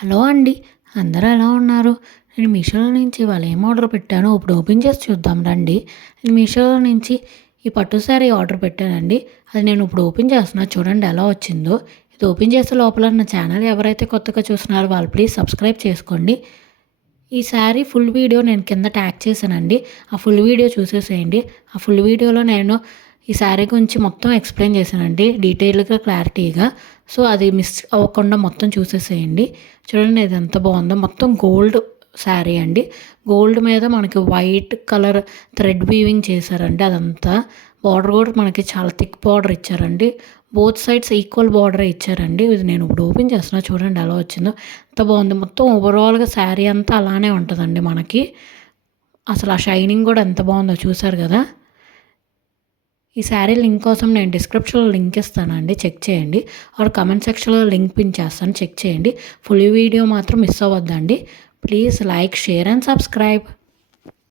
Hello అండి. అందరూ ఎలా ఉన్నారు? నేను మీషోలో నుంచి ఇవాళ ఏం ఆర్డర్ పెట్టానో ఇప్పుడు ఓపెన్ చేసి చూద్దాం రండి. నేను మీషోలో నుంచి ఈ పట్టు శారీ ఆర్డర్ పెట్టానండి. అది నేను ఇప్పుడు ఓపెన్ చేస్తున్నా చూడండి ఎలా వచ్చిందో. ఇది ఓపెన్ చేసే లోపల నా ఛానల్ ఎవరైతే కొత్తగా చూస్తున్నారో వాళ్ళు ప్లీజ్ సబ్స్క్రైబ్ చేసుకోండి. ఈ శారీ ఫుల్ వీడియో నేను కింద ట్యాగ్ చేశానండి. ఆ ఫుల్ వీడియో చూసేసేయండి. ఆ ఫుల్ వీడియోలో నేను ఈ శారీ గురించి మొత్తం ఎక్స్ప్లెయిన్ చేశానండి డీటెయిల్‌గా, క్లారిటీగా. సో, అది మిస్ అవ్వకుండా మొత్తం చూసేసేయండి. చూడండి ఇది ఎంత బాగుందో. మొత్తం గోల్డ్ శారీ అండి. గోల్డ్ మీద మనకి వైట్ కలర్ థ్రెడ్ వీవింగ్ చేశారండి అదంతా. బార్డర్ కూడా మనకి చాలా థిక్ బార్డర్ ఇచ్చారండి. బోత్ సైడ్స్ ఈక్వల్ బార్డరే ఇచ్చారండి. ఇది నేను ఇప్పుడు ఓపెన్ చేస్తున్నా చూడండి ఎలా వచ్చిందో. ఎంత బాగుంది. మొత్తం ఓవరాల్‌గా శారీ అంతా అలానే ఉంటదండి మనకి. అసలు ఆ షైనింగ్ కూడా ఎంత బాగుందో చూసారు కదా! ఈ శారీ లింక్ కోసం నేను డిస్క్రిప్షన్‌లో లింక్ ఇస్తానండి చెక్ చేయండి. ఆర్ కామెంట్ సెక్షన్‌లో లింక్ పిన్ చేస్తాను చెక్ చేయండి. ఫుల్ వీడియో మాత్రం మిస్ అవ్వద్దండి. Please like, share and subscribe.